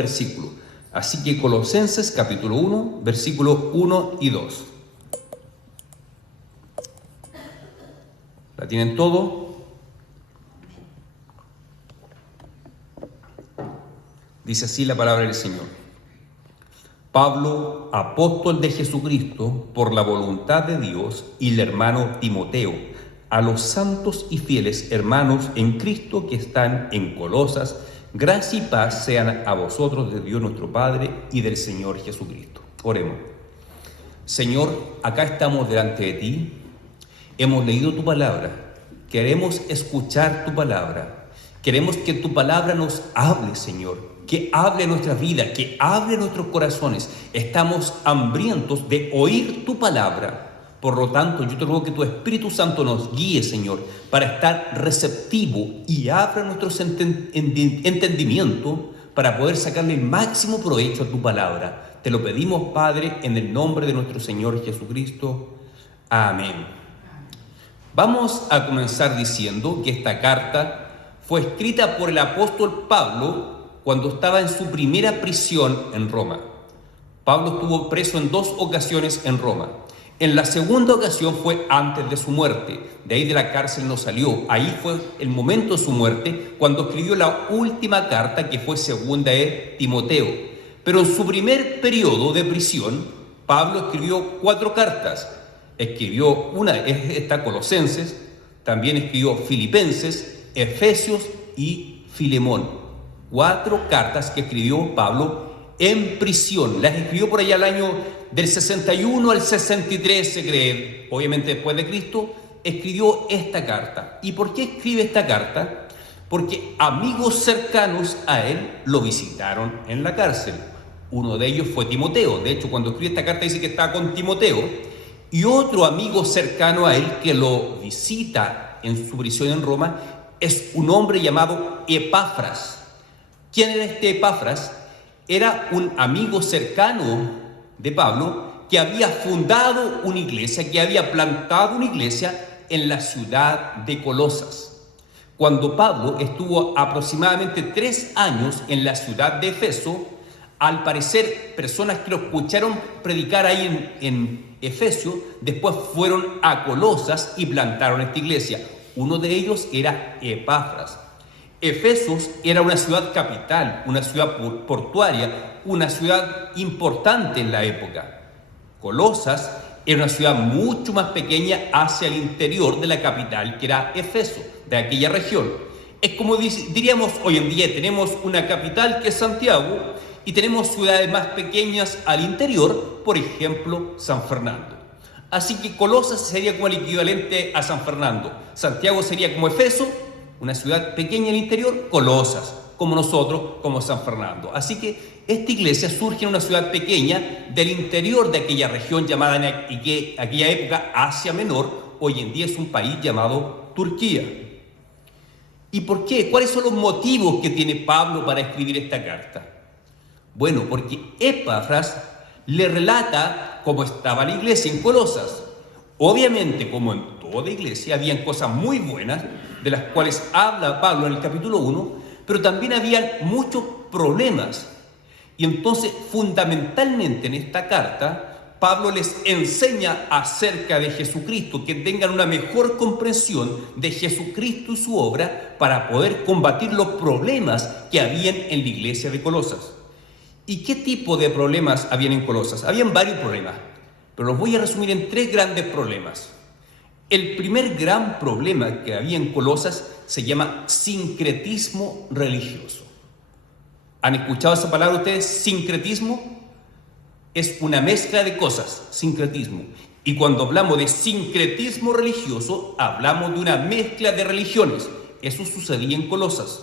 versículo. Así que Colosenses capítulo 1, versículo 1 y 2. ¿La tienen todo? Dice así la palabra del Señor. Pablo, apóstol de Jesucristo, por la voluntad de Dios, y el hermano Timoteo, a los santos y fieles hermanos en Cristo que están en Colosas, gracia y paz sean a vosotros de Dios nuestro Padre y del Señor Jesucristo. Oremos. Señor, acá estamos delante de ti, hemos leído tu palabra, queremos escuchar tu palabra, queremos que tu palabra nos hable, Señor, que hable nuestras vidas, que hable nuestros corazones. Estamos hambrientos de oír tu palabra. Por lo tanto, yo te ruego que tu Espíritu Santo nos guíe, Señor, para estar receptivo y abra nuestro entendimiento para poder sacarle el máximo provecho a tu palabra. Te lo pedimos, Padre, en el nombre de nuestro Señor Jesucristo. Amén. Vamos a comenzar diciendo que esta carta fue escrita por el apóstol Pablo cuando estaba en su primera prisión en Roma. Pablo estuvo preso en 2 ocasiones en Roma. En la segunda ocasión fue antes de su muerte. De ahí de la cárcel no salió. Ahí fue el momento de su muerte, cuando escribió la última carta, que fue segunda de Timoteo. Pero en su primer periodo de prisión, Pablo escribió 4 cartas. Escribió una, esta Colosenses, también escribió Filipenses, Efesios y Filemón. 4 cartas que escribió Pablo en prisión. Las escribió por allá al año del 61 al 63, se cree, obviamente después de Cristo, escribió esta carta. ¿Y por qué escribe esta carta? Porque amigos cercanos a él lo visitaron en la cárcel. Uno de ellos fue Timoteo. De hecho, cuando escribe esta carta dice que estaba con Timoteo. Y otro amigo cercano a él que lo visita en su prisión en Roma es un hombre llamado Epafras. ¿Quién era este Epafras? Era un amigo cercano de Pablo que había fundado una iglesia, que había plantado una iglesia en la ciudad de Colosas. Cuando Pablo estuvo aproximadamente 3 años en la ciudad de Efeso, al parecer personas que lo escucharon predicar ahí en Efesio, después fueron a Colosas y plantaron esta iglesia. Uno de ellos era Epafras. Efesos era una ciudad capital, una ciudad portuaria, una ciudad importante en la época. Colosas era una ciudad mucho más pequeña hacia el interior de la capital, que era Efeso, de aquella región. Es como diríamos hoy en día, tenemos una capital que es Santiago y tenemos ciudades más pequeñas al interior, por ejemplo, San Fernando. Así que Colosas sería como el equivalente a San Fernando. Santiago sería como Efeso, una ciudad pequeña al interior, Colosas, como nosotros, como San Fernando. Así que esta iglesia surge en una ciudad pequeña del interior de aquella región llamada en aquella época Asia Menor. Hoy en día es un país llamado Turquía. ¿Y por qué? ¿Cuáles son los motivos que tiene Pablo para escribir esta carta? Bueno, porque Epafras le relata cómo estaba la iglesia en Colosas. Obviamente, como en toda iglesia, habían cosas muy buenas, de las cuales habla Pablo en el capítulo 1, pero también había muchos problemas. Y entonces, fundamentalmente en esta carta, Pablo les enseña acerca de Jesucristo, que tengan una mejor comprensión de Jesucristo y su obra para poder combatir los problemas que habían en la iglesia de Colosas. ¿Y qué tipo de problemas habían en Colosas? Habían varios problemas, pero los voy a resumir en 3 grandes problemas. El primer gran problema que había en Colosas se llama sincretismo religioso. ¿Han escuchado esa palabra ustedes? Sincretismo es una mezcla de cosas, sincretismo. Y cuando hablamos de sincretismo religioso, hablamos de una mezcla de religiones. Eso sucedía en Colosas.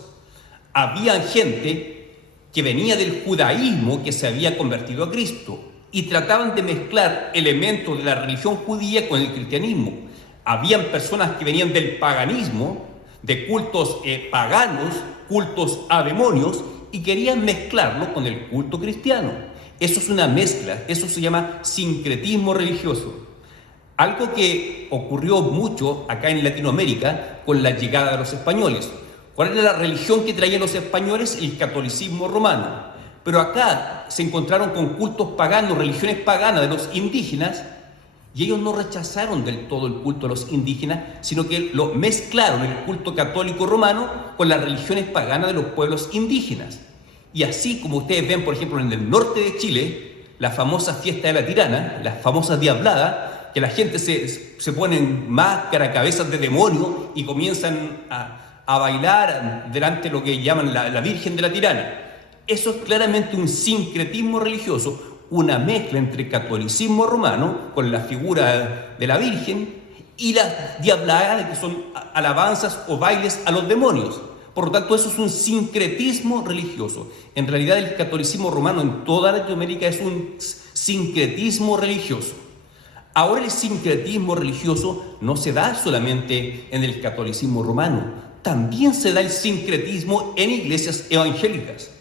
Había gente que venía del judaísmo que se había convertido a Cristo y trataban de mezclar elementos de la religión judía con el cristianismo. Habían personas que venían del paganismo, de cultos paganos, cultos a demonios, y querían mezclarlo con el culto cristiano. Eso es una mezcla, eso se llama sincretismo religioso. Algo que ocurrió mucho acá en Latinoamérica con la llegada de los españoles. ¿Cuál era la religión que traían los españoles? El catolicismo romano. Pero acá se encontraron con cultos paganos, religiones paganas de los indígenas, y ellos no rechazaron del todo el culto de los indígenas, sino que lo mezclaron el culto católico romano con las religiones paganas de los pueblos indígenas. Y así como ustedes ven, por ejemplo, en el norte de Chile, la famosa fiesta de la tirana, la famosa diablada, que la gente se pone en máscara, cabezas de demonio y comienzan a bailar delante de lo que llaman la Virgen de la Tirana. Eso es claramente un sincretismo religioso, una mezcla entre catolicismo romano con la figura de la Virgen y la diablada, que son alabanzas o bailes a los demonios. Por lo tanto, eso es un sincretismo religioso. En realidad, el catolicismo romano en toda Latinoamérica es un sincretismo religioso. Ahora, el sincretismo religioso no se da solamente en el catolicismo romano, también se da el sincretismo en iglesias evangélicas.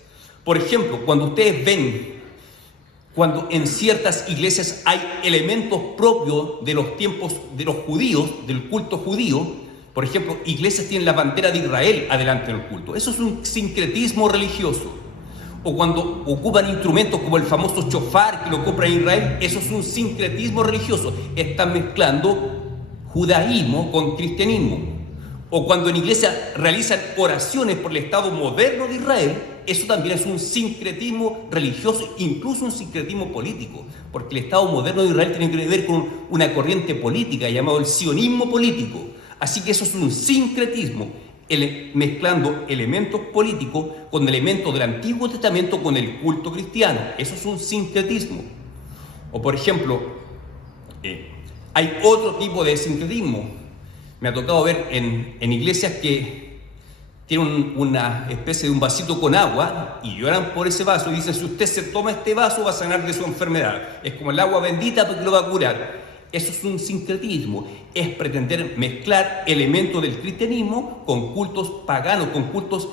Por ejemplo, cuando ustedes ven, cuando en ciertas iglesias hay elementos propios de los tiempos de los judíos, del culto judío, por ejemplo, iglesias tienen la bandera de Israel adelante del culto. Eso es un sincretismo religioso. O cuando ocupan instrumentos como el famoso shofar que lo compra en Israel, eso es un sincretismo religioso. Están mezclando judaísmo con cristianismo. O cuando en iglesias realizan oraciones por el Estado moderno de Israel, eso también es un sincretismo religioso, incluso un sincretismo político, porque el Estado moderno de Israel tiene que ver con una corriente política llamado el sionismo político. Así que eso es un sincretismo, mezclando elementos políticos con elementos del Antiguo Testamento con el culto cristiano. Eso es un sincretismo. O por ejemplo, hay otro tipo de sincretismo. Me ha tocado ver en iglesias que tienen una especie de un vasito con agua y lloran por ese vaso y dicen: si usted se toma este vaso va a sanar de su enfermedad. Es como el agua bendita porque lo va a curar. Eso es un sincretismo, es pretender mezclar elementos del cristianismo con cultos paganos, con cultos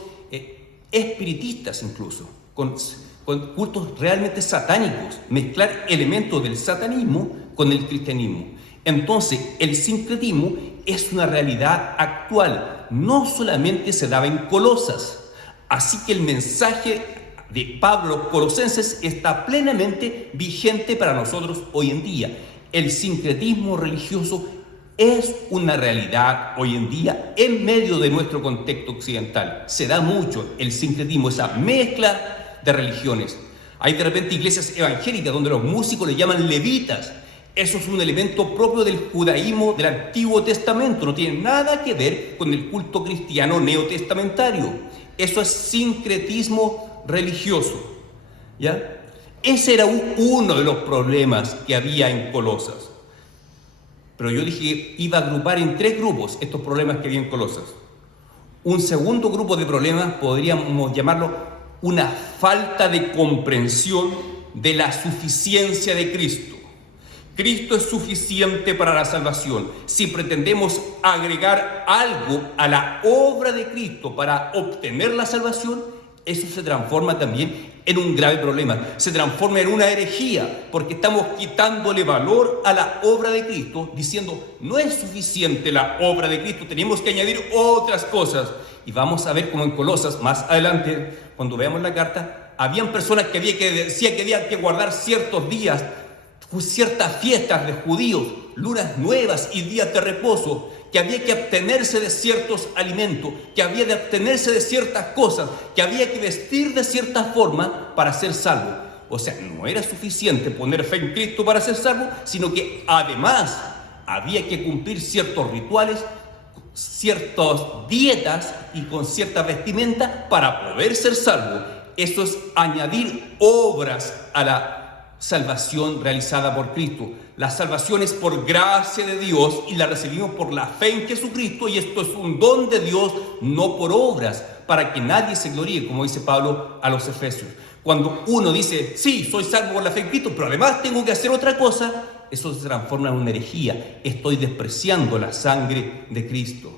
espiritistas incluso, con cultos realmente satánicos, mezclar elementos del satanismo con el cristianismo. Entonces, el sincretismo es una realidad actual, no solamente se daba en Colosas. Así que el mensaje de Pablo a los colosenses está plenamente vigente para nosotros hoy en día. El sincretismo religioso es una realidad hoy en día en medio de nuestro contexto occidental. Se da mucho el sincretismo, esa mezcla de religiones. Hay de repente iglesias evangélicas donde los músicos le llaman levitas. Eso es un elemento propio del judaísmo del Antiguo Testamento, no tiene nada que ver con el culto cristiano neotestamentario. Eso es sincretismo religioso, ¿ya? Ese era uno de los problemas que había en Colosas. Pero yo dije que iba a agrupar en 3 grupos estos problemas que había en Colosas. Un segundo grupo de problemas podríamos llamarlo una falta de comprensión de la suficiencia de Cristo. Cristo es suficiente para la salvación. Si pretendemos agregar algo a la obra de Cristo para obtener la salvación, eso se transforma también en un grave problema. Se transforma en una herejía, porque estamos quitándole valor a la obra de Cristo, diciendo: no es suficiente la obra de Cristo, tenemos que añadir otras cosas. Y vamos a ver cómo en Colosas, más adelante, cuando veamos la carta, habían personas que decían que había que guardar ciertos días, ciertas fiestas de judíos, lunas nuevas y días de reposo, que había que abstenerse de ciertos alimentos, que había de abstenerse de ciertas cosas, que había que vestir de cierta forma para ser salvo. O sea, no era suficiente poner fe en Cristo para ser salvo, sino que además había que cumplir ciertos rituales, ciertas dietas y con cierta vestimenta para poder ser salvo. Eso es añadir obras a la salvación realizada por Cristo. La salvación es por gracia de Dios y la recibimos por la fe en Jesucristo, y esto es un don de Dios, no por obras, para que nadie se gloríe, como dice Pablo a los Efesios. Cuando uno dice: sí, soy salvo por la fe en Cristo, pero además tengo que hacer otra cosa, eso se transforma en una herejía. Estoy despreciando la sangre de Cristo.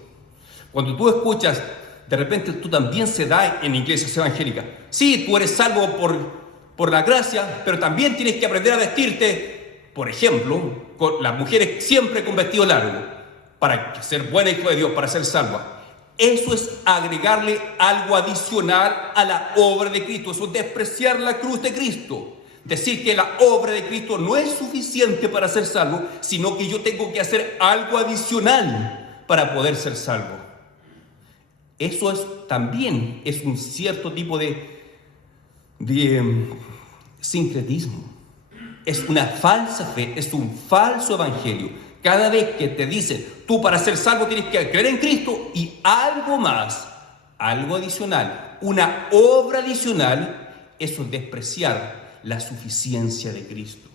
Cuando tú escuchas, de repente tú también se da en iglesias evangélicas: sí, tú eres salvo por la gracia, pero también tienes que aprender a vestirte, por ejemplo, con las mujeres siempre con vestido largo, para ser buena hijo de Dios, para ser salva. Eso es agregarle algo adicional a la obra de Cristo. Eso es despreciar la cruz de Cristo. Decir que la obra de Cristo no es suficiente para ser salvo, sino que yo tengo que hacer algo adicional para poder ser salvo. Eso también es un cierto tipo de sincretismo. Es una falsa fe, es un falso evangelio. Cada vez que te dicen, tú para ser salvo tienes que creer en Cristo y algo más, algo adicional, una obra adicional, eso es despreciar la suficiencia de Cristo.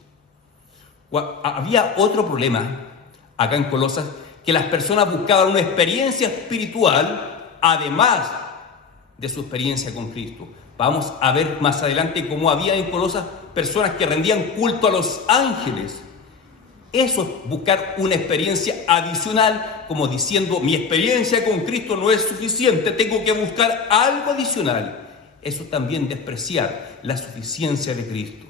Había otro problema acá en Colosas, que las personas buscaban una experiencia espiritual además de su experiencia con Cristo. Vamos a ver más adelante cómo había en Colosas personas que rendían culto a los ángeles. Eso es buscar una experiencia adicional, como diciendo, mi experiencia con Cristo no es suficiente, tengo que buscar algo adicional. Eso también despreciar la suficiencia de Cristo.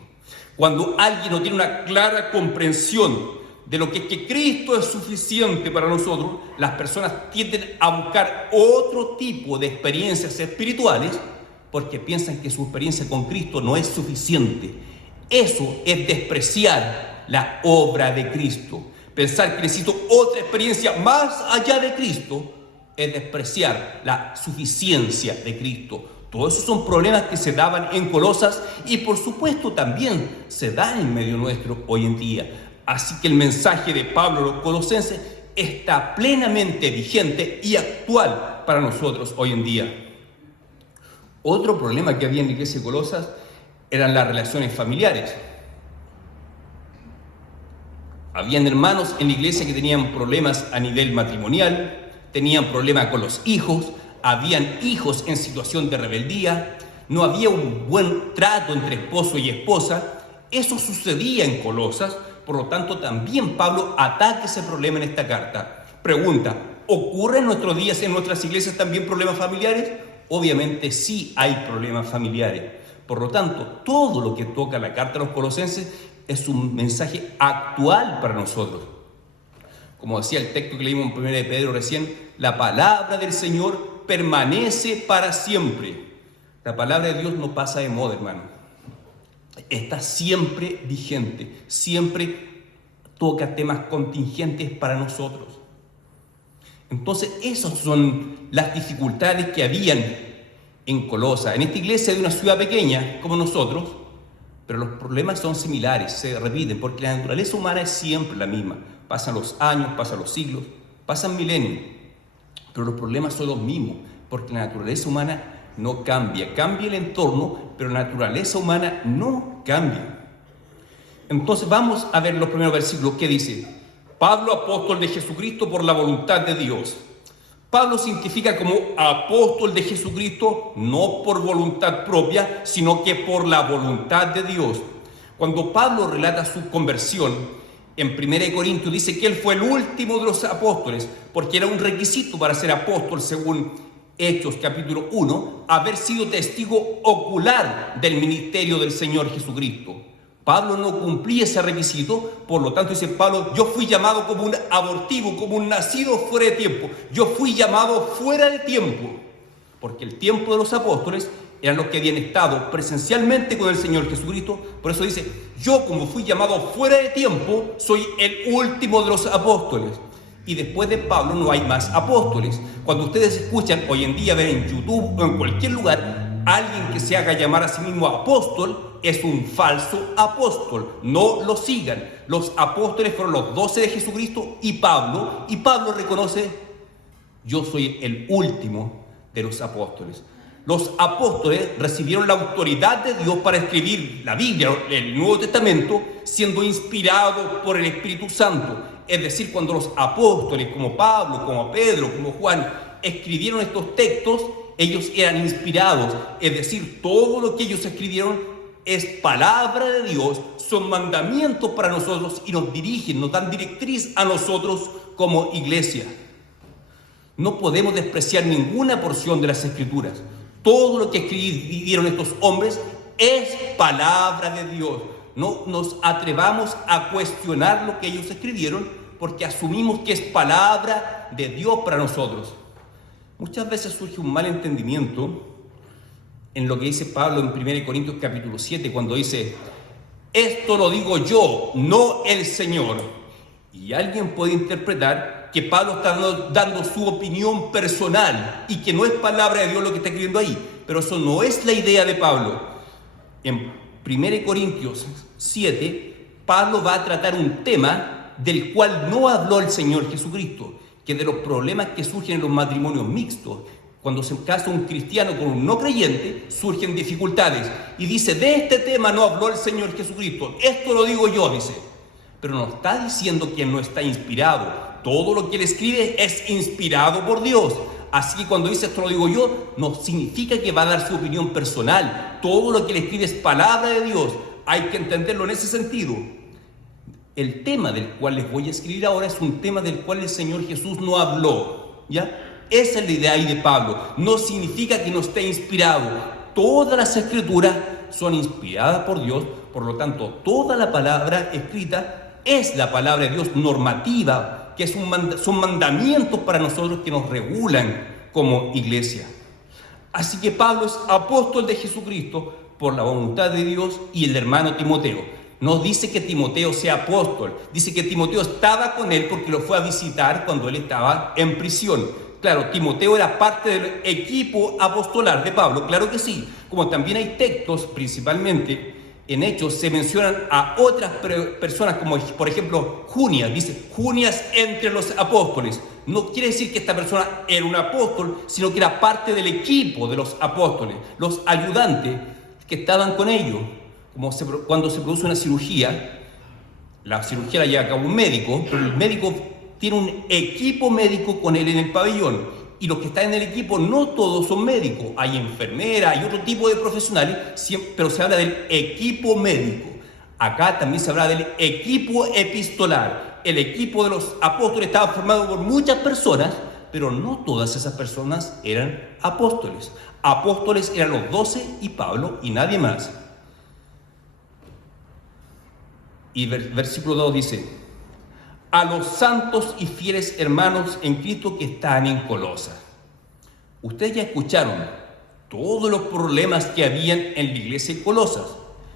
Cuando alguien no tiene una clara comprensión de lo que es que Cristo es suficiente para nosotros, las personas tienden a buscar otro tipo de experiencias espirituales porque piensan que su experiencia con Cristo no es suficiente. Eso es despreciar la obra de Cristo. Pensar que necesito otra experiencia más allá de Cristo es despreciar la suficiencia de Cristo. Todos esos son problemas que se daban en Colosas y por supuesto también se dan en medio nuestro hoy en día. Así que el mensaje de Pablo a los colosenses está plenamente vigente y actual para nosotros hoy en día. Otro problema que había en la iglesia de Colosas eran las relaciones familiares. Habían hermanos en la iglesia que tenían problemas a nivel matrimonial, tenían problemas con los hijos, habían hijos en situación de rebeldía, no había un buen trato entre esposo y esposa. Eso sucedía en Colosas, por lo tanto también Pablo ataca ese problema en esta carta. Pregunta, ¿ocurre en nuestros días, en nuestras iglesias también problemas familiares? Obviamente sí hay problemas familiares. Por lo tanto, todo lo que toca la carta a los colosenses es un mensaje actual para nosotros. Como decía el texto que leímos en 1 de Pedro recién, la palabra del Señor permanece para siempre. La palabra de Dios no pasa de moda, hermano. Está siempre vigente, siempre toca temas contingentes para nosotros. Entonces, esas son las dificultades que habían en Colosas. En esta iglesia de una ciudad pequeña como nosotros, pero los problemas son similares, se repiten, porque la naturaleza humana es siempre la misma. Pasan los años, pasan los siglos, pasan milenios, pero los problemas son los mismos, porque la naturaleza humana no cambia. Cambia el entorno, pero la naturaleza humana no cambia. Entonces vamos a ver los primeros versículos que dice: Pablo, apóstol de Jesucristo por la voluntad de Dios. Pablo se identifica como apóstol de Jesucristo no por voluntad propia, sino que por la voluntad de Dios. Cuando Pablo relata su conversión, en 1 Corintios dice que él fue el último de los apóstoles, porque era un requisito para ser apóstol, según Hechos capítulo 1, haber sido testigo ocular del ministerio del Señor Jesucristo. Pablo no cumplía ese requisito, por lo tanto dice Pablo, yo fui llamado como un abortivo, como un nacido fuera de tiempo. Yo fui llamado fuera de tiempo, porque el tiempo de los apóstoles eran los que habían estado presencialmente con el Señor Jesucristo. Por eso dice, yo como fui llamado fuera de tiempo, soy el último de los apóstoles. Y después de Pablo no hay más apóstoles. Cuando ustedes escuchan hoy en día, ver en YouTube o en cualquier lugar, alguien que se haga llamar a sí mismo apóstol, es un falso apóstol. No lo sigan. Los apóstoles fueron los 12 de Jesucristo y Pablo reconoce, yo soy el último de los apóstoles. Los apóstoles recibieron la autoridad de Dios para escribir la Biblia, el Nuevo Testamento, siendo inspirados por el Espíritu Santo. Es decir, cuando los apóstoles como Pablo, como Pedro, como Juan, escribieron estos textos, ellos eran inspirados. Es decir, todo lo que ellos escribieron es palabra de Dios, son mandamientos para nosotros y nos dirigen, nos dan directriz a nosotros como iglesia. No podemos despreciar ninguna porción de las Escrituras. Todo lo que escribieron estos hombres es palabra de Dios. No nos atrevamos a cuestionar lo que ellos escribieron porque asumimos que es palabra de Dios para nosotros. Muchas veces surge un mal entendimiento en lo que dice Pablo en 1 Corintios capítulo 7, cuando dice: esto lo digo yo, no el Señor. Y alguien puede interpretar que Pablo está dando su opinión personal y que no es palabra de Dios lo que está escribiendo ahí. Pero eso no es la idea de Pablo. En 1 Corintios 7, Pablo va a tratar un tema del cual no habló el Señor Jesucristo, que de los problemas que surgen en los matrimonios mixtos. Cuando se casa un cristiano con un no creyente, surgen dificultades. Y dice: de este tema no habló el Señor Jesucristo. Esto lo digo yo, dice. Pero no está diciendo que no está inspirado. Todo lo que él escribe es inspirado por Dios. Así que cuando dice esto lo digo yo, no significa que va a dar su opinión personal. Todo lo que él escribe es palabra de Dios. Hay que entenderlo en ese sentido. El tema del cual les voy a escribir ahora es un tema del cual el Señor Jesús no habló, ¿ya? Esa es la idea ahí de Pablo. No significa que no esté inspirado. Todas las escrituras son inspiradas por Dios. Por lo tanto, toda la palabra escrita es la palabra de Dios normativa, que son mandamientos para nosotros que nos regulan como iglesia. Así que Pablo es apóstol de Jesucristo por la voluntad de Dios, y el hermano Timoteo. No dice que Timoteo sea apóstol, dice que Timoteo estaba con él porque lo fue a visitar cuando él estaba en prisión. Claro, Timoteo era parte del equipo apostolar de Pablo, claro que sí. Como también hay textos, principalmente en Hechos, se mencionan a otras personas, como por ejemplo Junias, dice Junias entre los apóstoles. No quiere decir que esta persona era un apóstol, sino que era parte del equipo de los apóstoles, los ayudantes que estaban con ellos. Como cuando se produce una cirugía, la cirugía la lleva a cabo un médico, pero el médico tiene un equipo médico con él en el pabellón, y los que están en el equipo no todos son médicos, hay enfermeras, hay otro tipo de profesionales, pero se habla del equipo médico. Acá también se habla del equipo epistolar. El equipo de los apóstoles estaba formado por muchas personas, pero no todas esas personas eran apóstoles. Apóstoles eran los 12 y Pablo y nadie más. Y versículo 2 dice: a los santos y fieles hermanos en Cristo que están en Colosas. Ustedes ya escucharon todos los problemas que habían en la iglesia de Colosas.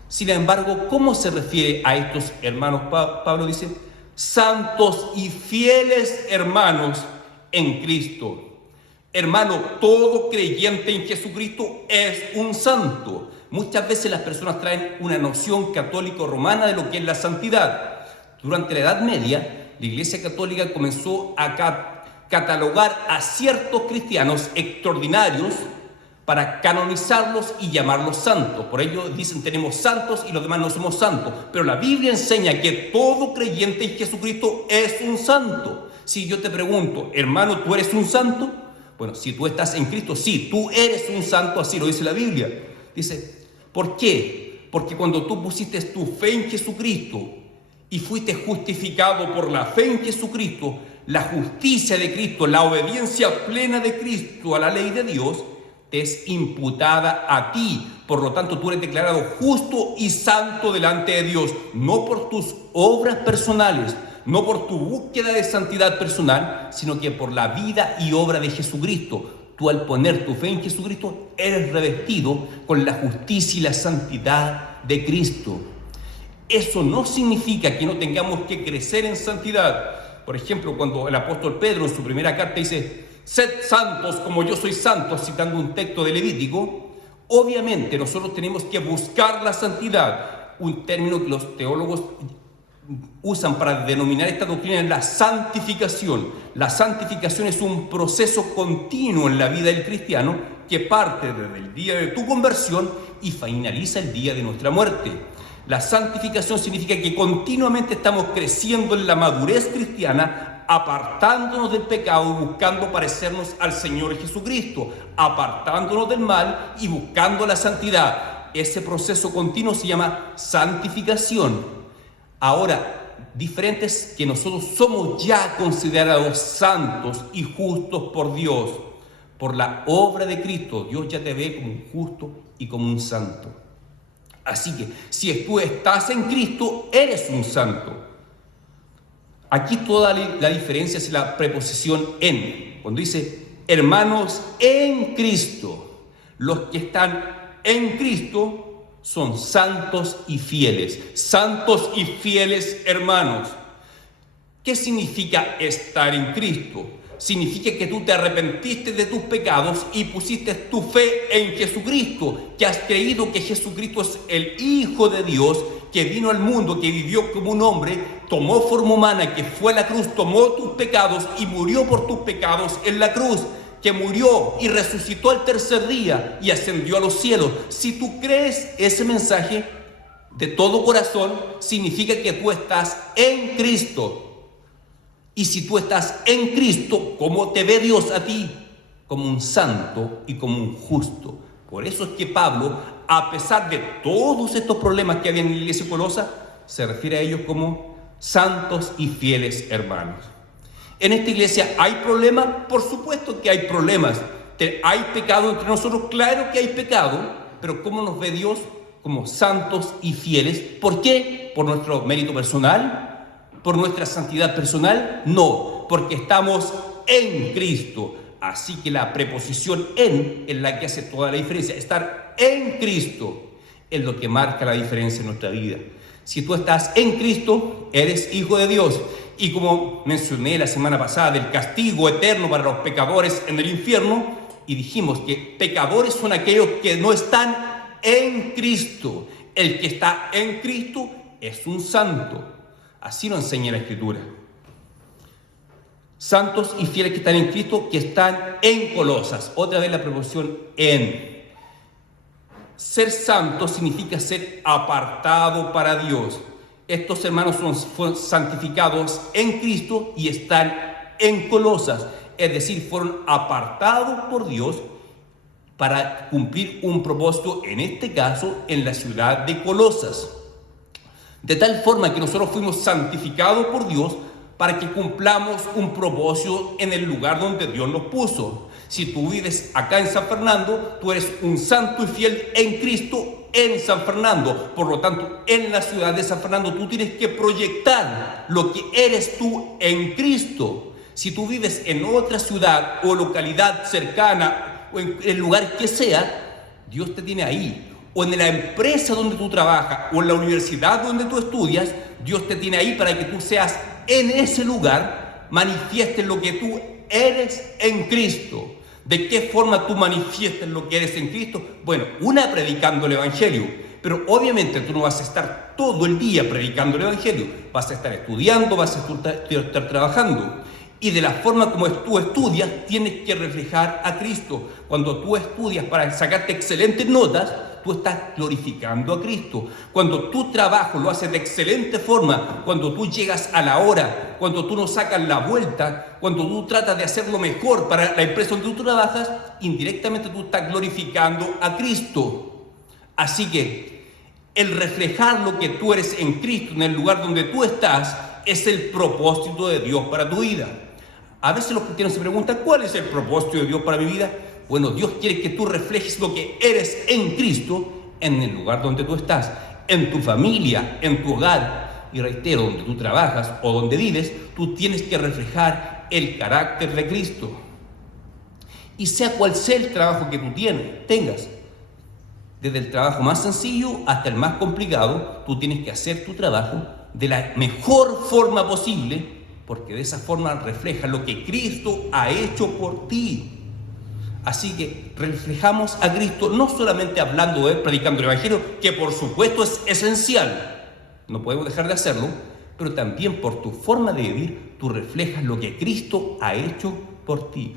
Sin embargo, ¿cómo se refiere a estos hermanos? Pablo dice: santos y fieles hermanos en Cristo. Hermano, todo creyente en Jesucristo es un santo. Muchas veces las personas traen una noción católico-romana de lo que es la santidad. Durante la Edad Media, la Iglesia Católica comenzó a catalogar a ciertos cristianos extraordinarios para canonizarlos y llamarlos santos. Por ello dicen: tenemos santos y los demás no somos santos. Pero la Biblia enseña que todo creyente en Jesucristo es un santo. Si yo te pregunto: hermano, ¿tú eres un santo? Bueno, si tú estás en Cristo, sí, tú eres un santo, así lo dice la Biblia. Dice, ¿por qué? Porque cuando tú pusiste tu fe en Jesucristo y fuiste justificado por la fe en Jesucristo, la justicia de Cristo, la obediencia plena de Cristo a la ley de Dios, te es imputada a ti. Por lo tanto, tú eres declarado justo y santo delante de Dios, no por tus obras personales, no por tu búsqueda de santidad personal, sino que por la vida y obra de Jesucristo. Tú, al poner tu fe en Jesucristo, eres revestido con la justicia y la santidad de Cristo. Eso no significa que no tengamos que crecer en santidad. Por ejemplo, cuando el apóstol Pedro en su primera carta dice: sed santos como yo soy santo, citando un texto de Levítico, obviamente nosotros tenemos que buscar la santidad, un término que los teólogos usan para denominar esta doctrina es la santificación. La santificación es un proceso continuo en la vida del cristiano que parte desde el día de tu conversión y finaliza el día de nuestra muerte. La santificación significa que continuamente estamos creciendo en la madurez cristiana, apartándonos del pecado y buscando parecernos al Señor Jesucristo, apartándonos del mal y buscando la santidad. Ese proceso continuo se llama santificación. Ahora, diferente es que nosotros somos ya considerados santos y justos por Dios. Por la obra de Cristo, Dios ya te ve como un justo y como un santo. Así que, si tú estás en Cristo, eres un santo. Aquí toda la diferencia es la preposición en. Cuando dice hermanos en Cristo. Los que están en Cristo son santos y fieles. Santos y fieles hermanos. ¿Qué significa estar en Cristo? Significa que tú te arrepentiste de tus pecados y pusiste tu fe en Jesucristo, que has creído que Jesucristo es el Hijo de Dios, que vino al mundo, que vivió como un hombre, tomó forma humana, que fue a la cruz, tomó tus pecados y murió por tus pecados en la cruz, que murió y resucitó al tercer día y ascendió a los cielos. Si tú crees ese mensaje de todo corazón, significa que tú estás en Cristo. Y si tú estás en Cristo, ¿cómo te ve Dios a ti? Como un santo y como un justo. Por eso es que Pablo, a pesar de todos estos problemas que había en la iglesia colosa, se refiere a ellos como santos y fieles hermanos. ¿En esta iglesia hay problemas? Por supuesto que hay problemas. ¿Hay pecado entre nosotros? Claro que hay pecado. Pero ¿cómo nos ve Dios? Como santos y fieles. ¿Por qué? ¿Por nuestro mérito personal? ¿Por nuestra santidad personal? No, porque estamos en Cristo. Así que la preposición en es la que hace toda la diferencia. Estar en Cristo es lo que marca la diferencia en nuestra vida. Si tú estás en Cristo, eres hijo de Dios. Y como mencioné la semana pasada del castigo eterno para los pecadores en el infierno, y dijimos que pecadores son aquellos que no están en Cristo. El que está en Cristo es un santo. Así lo enseña la Escritura. Santos y fieles que están en Cristo, que están en Colosas. Otra vez la preposición en. Ser santo significa ser apartado para Dios. Estos hermanos fueron santificados en Cristo y están en Colosas. Es decir, fueron apartados por Dios para cumplir un propósito, en este caso, en la ciudad de Colosas. De tal forma que nosotros fuimos santificados por Dios para que cumplamos un propósito en el lugar donde Dios nos puso. Si tú vives acá en San Fernando, tú eres un santo y fiel en Cristo en San Fernando. Por lo tanto, en la ciudad de San Fernando tú tienes que proyectar lo que eres tú en Cristo. Si tú vives en otra ciudad o localidad cercana o en el lugar que sea, Dios te tiene ahí. O en la empresa donde tú trabajas, o en la universidad donde tú estudias, Dios te tiene ahí para que tú seas en ese lugar, manifiestes lo que tú eres en Cristo. ¿De qué forma tú manifiestas lo que eres en Cristo? Bueno, una, predicando el Evangelio, pero obviamente tú no vas a estar todo el día predicando el Evangelio, vas a estar estudiando, vas a estar trabajando. Y de la forma como tú estudias, tienes que reflejar a Cristo. Cuando tú estudias para sacarte excelentes notas, tú estás glorificando a Cristo. Cuando tu trabajo lo haces de excelente forma, cuando tú llegas a la hora, cuando tú no sacas la vuelta, cuando tú tratas de hacer lo mejor para la empresa donde tú trabajas, indirectamente tú estás glorificando a Cristo. Así que el reflejar lo que tú eres en Cristo, en el lugar donde tú estás, es el propósito de Dios para tu vida. A veces los cristianos se preguntan, ¿cuál es el propósito de Dios para mi vida? Bueno, Dios quiere que tú reflejes lo que eres en Cristo en el lugar donde tú estás, en tu familia, en tu hogar. Y reitero, donde tú trabajas o donde vives, tú tienes que reflejar el carácter de Cristo. Y sea cual sea el trabajo que tú tengas, desde el trabajo más sencillo hasta el más complicado, tú tienes que hacer tu trabajo de la mejor forma posible, porque de esa forma refleja lo que Cristo ha hecho por ti. Así que reflejamos a Cristo no solamente hablando de Él, predicando el Evangelio, que por supuesto es esencial, no podemos dejar de hacerlo, pero también por tu forma de vivir, tú reflejas lo que Cristo ha hecho por ti.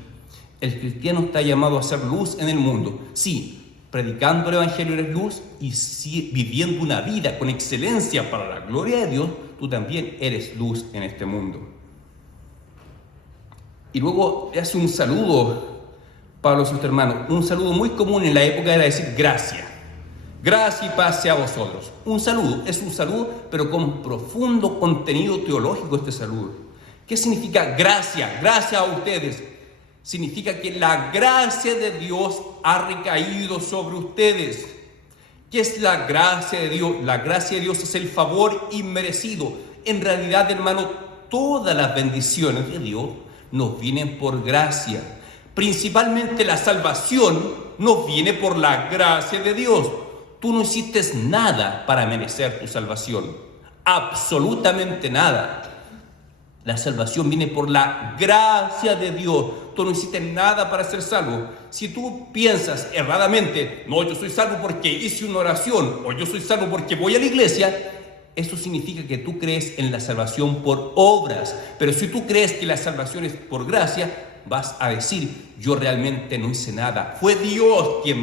El cristiano está llamado a ser luz en el mundo. Sí, predicando el Evangelio eres luz, y si viviendo una vida con excelencia para la gloria de Dios, tú también eres luz en este mundo. Y luego le hace un saludo Pablo a sus hermanos. Un saludo muy común en la época era decir gracias. Gracia y paz sea a vosotros. Un saludo, es un saludo, pero con profundo contenido teológico este saludo. ¿Qué significa gracia? Gracias a ustedes. Significa que la gracia de Dios ha recaído sobre ustedes. ¿Qué es la gracia de Dios? La gracia de Dios es el favor inmerecido. En realidad, hermano, todas las bendiciones de Dios nos vienen por gracia. Principalmente la salvación nos viene por la gracia de Dios. Tú no hiciste nada para merecer tu salvación, absolutamente nada. La salvación viene por la gracia de Dios. Tú no hiciste nada para ser salvo. Si tú piensas erradamente, no, yo soy salvo porque hice una oración, o yo soy salvo porque voy a la iglesia, eso significa que tú crees en la salvación por obras. Pero si tú crees que la salvación es por gracia, vas a decir, yo realmente no hice nada. Fue Dios quien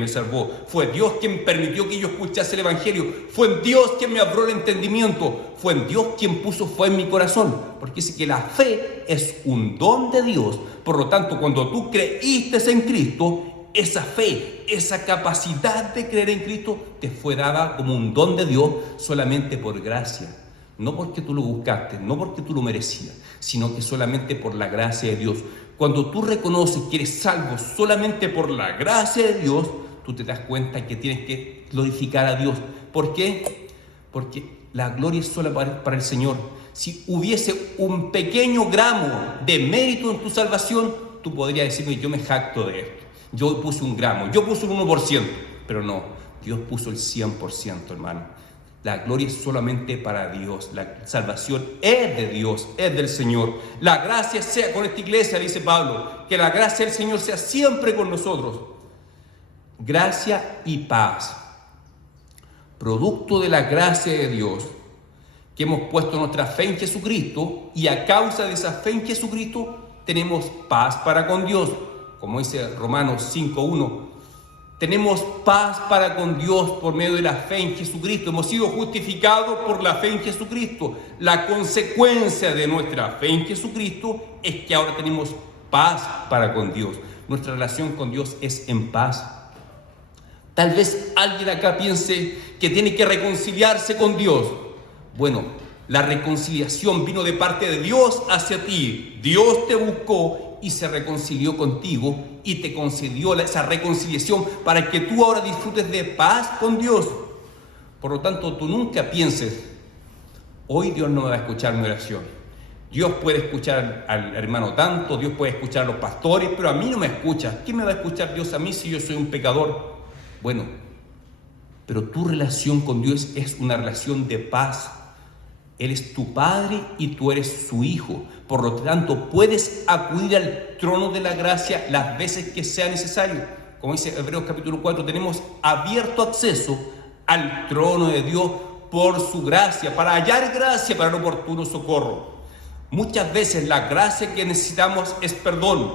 me salvó. Fue Dios quien permitió que yo escuchase el Evangelio. Fue Dios quien me abrió el entendimiento. Fue Dios quien puso fe en mi corazón. Porque dice que la fe es un don de Dios. Por lo tanto, cuando tú creíste en Cristo, esa fe, esa capacidad de creer en Cristo te fue dada como un don de Dios solamente por gracia. No porque tú lo buscaste, no porque tú lo merecías, sino que solamente por la gracia de Dios. Cuando tú reconoces que eres salvo solamente por la gracia de Dios, tú te das cuenta que tienes que glorificar a Dios. ¿Por qué? Porque la gloria es solo para el Señor. Si hubiese un pequeño gramo de mérito en tu salvación, tú podrías decirme, yo me jacto de esto. Yo puse un gramo, yo puse un 1%, pero no, Dios puso el 100%, hermano. La gloria es solamente para Dios. La salvación es de Dios, es del Señor. La gracia sea con esta iglesia, dice Pablo. Que la gracia del Señor sea siempre con nosotros. Gracia y paz. Producto de la gracia de Dios, que hemos puesto nuestra fe en Jesucristo, y a causa de esa fe en Jesucristo tenemos paz para con Dios. Como dice Romanos 5:1. Tenemos paz para con Dios por medio de la fe en Jesucristo. Hemos sido justificados por la fe en Jesucristo. La consecuencia de nuestra fe en Jesucristo es que ahora tenemos paz para con Dios. Nuestra relación con Dios es en paz. Tal vez alguien acá piense que tiene que reconciliarse con Dios. Bueno, la reconciliación vino de parte de Dios hacia ti. Dios te buscó y se reconcilió contigo y te concedió esa reconciliación para que tú ahora disfrutes de paz con Dios. Por lo tanto, tú nunca pienses, hoy Dios no me va a escuchar mi oración. Dios puede escuchar al hermano tanto, Dios puede escuchar a los pastores, pero a mí no me escucha. ¿Qué me va a escuchar Dios a mí si yo soy un pecador? Bueno, pero tu relación con Dios es una relación de paz. Él es tu Padre y tú eres su Hijo. Por lo tanto, puedes acudir al trono de la gracia las veces que sea necesario. Como dice Hebreos capítulo 4, tenemos abierto acceso al trono de Dios por su gracia, para hallar gracia para el oportuno socorro. Muchas veces la gracia que necesitamos es perdón.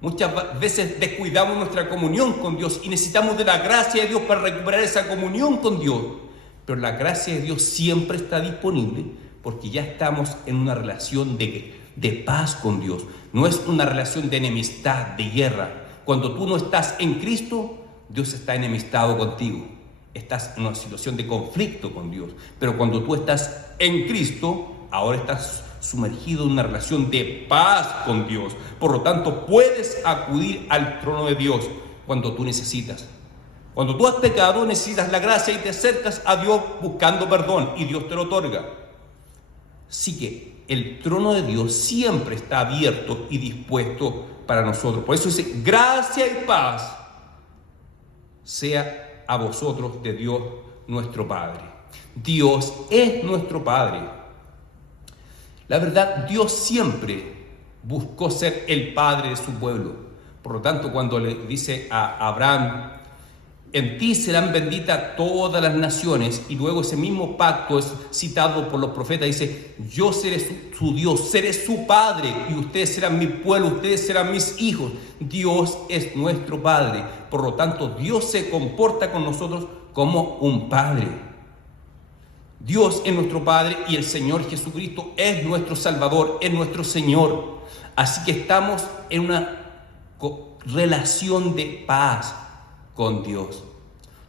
Muchas veces descuidamos nuestra comunión con Dios y necesitamos de la gracia de Dios para recuperar esa comunión con Dios. Pero la gracia de Dios siempre está disponible porque ya estamos en una relación de paz con Dios. No es una relación de enemistad, de guerra. Cuando tú no estás en Cristo, Dios está enemistado contigo. Estás en una situación de conflicto con Dios. Pero cuando tú estás en Cristo, ahora estás sumergido en una relación de paz con Dios. Por lo tanto, puedes acudir al trono de Dios cuando tú necesitas. Cuando tú has pecado, necesitas la gracia y te acercas a Dios buscando perdón y Dios te lo otorga. Así que el trono de Dios siempre está abierto y dispuesto para nosotros. Por eso dice, gracia y paz sea a vosotros de Dios nuestro Padre. Dios es nuestro Padre. La verdad, Dios siempre buscó ser el Padre de su pueblo. Por lo tanto, cuando le dice a Abraham, en ti serán benditas todas las naciones, y luego ese mismo pacto es citado por los profetas, dice, yo seré su Dios, seré su Padre, y ustedes serán mi pueblo, ustedes serán mis hijos. Dios es nuestro Padre, por lo tanto Dios se comporta con nosotros como un Padre. Dios es nuestro Padre y el Señor Jesucristo es nuestro Salvador, es nuestro Señor. Así que estamos en una relación de paz con Dios.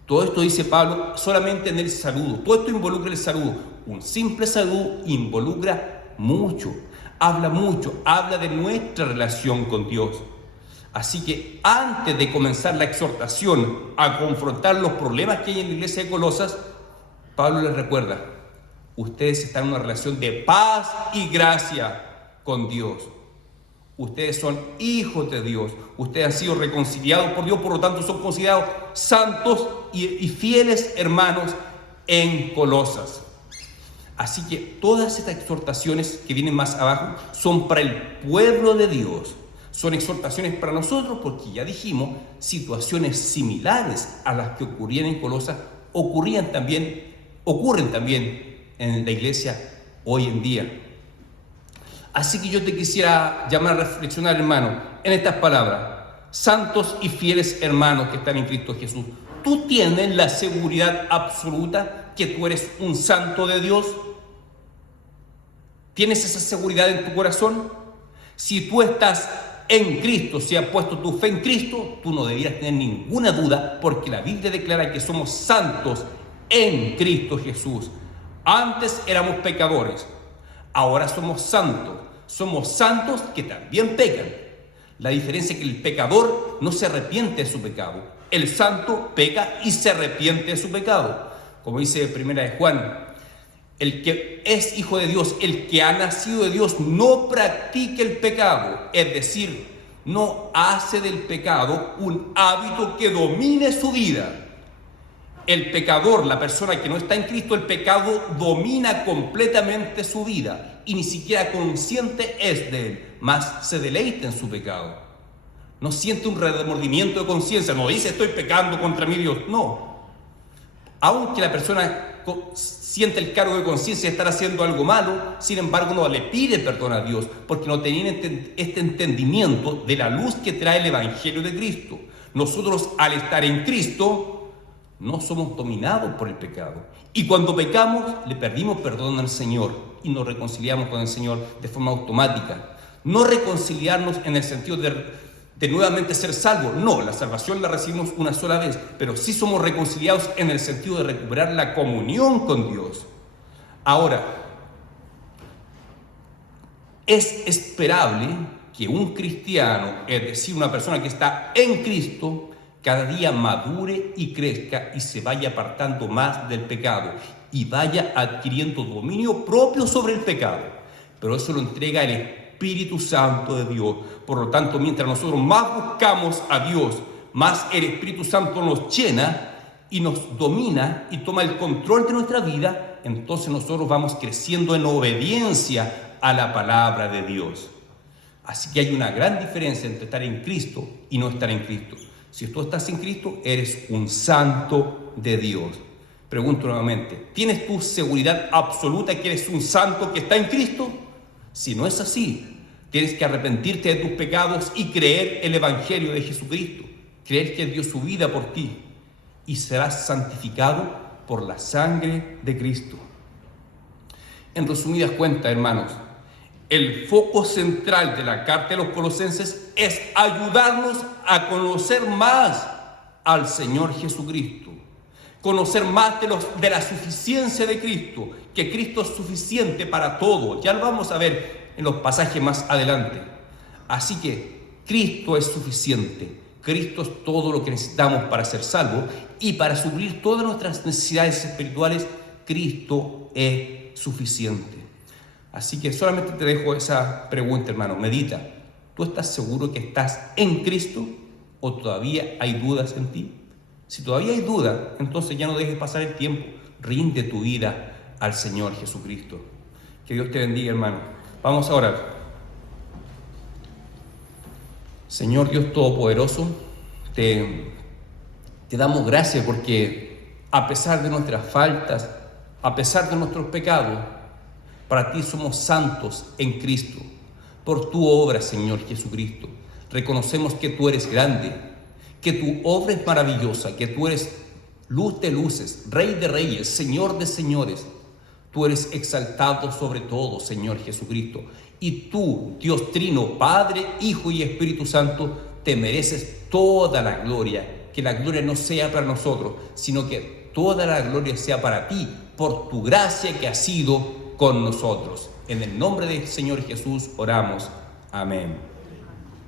Todo esto dice Pablo solamente en el saludo. Todo esto involucra el saludo. Un simple saludo involucra mucho, habla de nuestra relación con Dios. Así que antes de comenzar la exhortación a confrontar los problemas que hay en la iglesia de Colosas, Pablo les recuerda, ustedes están en una relación de paz y gracia con Dios. Ustedes son hijos de Dios. Ustedes han sido reconciliados por Dios, por lo tanto son considerados santos y fieles hermanos en Colosas. Así que todas estas exhortaciones que vienen más abajo son para el pueblo de Dios. Son exhortaciones para nosotros porque ya dijimos, situaciones similares a las que ocurrían en Colosas ocurren también en la iglesia hoy en día. Así que yo te quisiera llamar a reflexionar, hermano, en estas palabras. Santos y fieles hermanos que están en Cristo Jesús. ¿Tú tienes la seguridad absoluta que tú eres un santo de Dios? ¿Tienes esa seguridad en tu corazón? Si tú estás en Cristo, si has puesto tu fe en Cristo, tú no deberías tener ninguna duda, porque la Biblia declara que somos santos en Cristo Jesús. Antes éramos pecadores, ahora somos santos. Somos santos que también pecan. La diferencia es que el pecador no se arrepiente de su pecado. El santo peca y se arrepiente de su pecado. Como dice 1 de Juan, el que es hijo de Dios, el que ha nacido de Dios, no practica el pecado. Es decir, no hace del pecado un hábito que domine su vida. El pecador, la persona que no está en Cristo, el pecado domina completamente su vida y ni siquiera consciente es de él, más se deleita en su pecado. No siente un remordimiento de conciencia, no dice estoy pecando contra mi Dios, no. Aunque la persona siente el cargo de conciencia de estar haciendo algo malo, sin embargo no le pide perdón a Dios porque no tenía este entendimiento de la luz que trae el Evangelio de Cristo. Nosotros al estar en Cristo no somos dominados por el pecado. Y cuando pecamos, le pedimos perdón al Señor y nos reconciliamos con el Señor de forma automática. No reconciliarnos en el sentido de nuevamente ser salvos. No, la salvación la recibimos una sola vez, pero sí somos reconciliados en el sentido de recuperar la comunión con Dios. Ahora, es esperable que un cristiano, es decir, una persona que está en Cristo, cada día madure y crezca y se vaya apartando más del pecado y vaya adquiriendo dominio propio sobre el pecado. Pero eso lo entrega el Espíritu Santo de Dios. Por lo tanto, mientras nosotros más buscamos a Dios, más el Espíritu Santo nos llena y nos domina y toma el control de nuestra vida, entonces nosotros vamos creciendo en obediencia a la palabra de Dios. Así que hay una gran diferencia entre estar en Cristo y no estar en Cristo. Si tú estás en Cristo, eres un santo de Dios. Pregunto nuevamente, ¿tienes tu seguridad absoluta que eres un santo que está en Cristo? Si no es así, tienes que arrepentirte de tus pecados y creer el Evangelio de Jesucristo. Creer que Él dio su vida por ti y serás santificado por la sangre de Cristo. En resumidas cuentas, hermanos, el foco central de la carta de los Colosenses es ayudarnos a conocer más al Señor Jesucristo, conocer más de la suficiencia de Cristo, que Cristo es suficiente para todo. Ya lo vamos a ver en los pasajes más adelante. Así que Cristo es suficiente. Cristo es todo lo que necesitamos para ser salvos y para suplir todas nuestras necesidades espirituales. Cristo es suficiente. Así que solamente te dejo esa pregunta, hermano. Medita. ¿Tú estás seguro que estás en Cristo o todavía hay dudas en ti? Si todavía hay dudas, entonces ya no dejes pasar el tiempo. Rinde tu vida al Señor Jesucristo. Que Dios te bendiga, hermano. Vamos a orar. Señor Dios Todopoderoso, te damos gracias porque a pesar de nuestras faltas, a pesar de nuestros pecados, para ti somos santos en Cristo. Por tu obra, Señor Jesucristo, reconocemos que tú eres grande, que tu obra es maravillosa, que tú eres luz de luces, Rey de reyes, Señor de señores. Tú eres exaltado sobre todo, Señor Jesucristo. Y tú, Dios Trino, Padre, Hijo y Espíritu Santo, te mereces toda la gloria. Que la gloria no sea para nosotros, sino que toda la gloria sea para ti, por tu gracia que ha sido con nosotros. En el nombre del Señor Jesús oramos. Amén.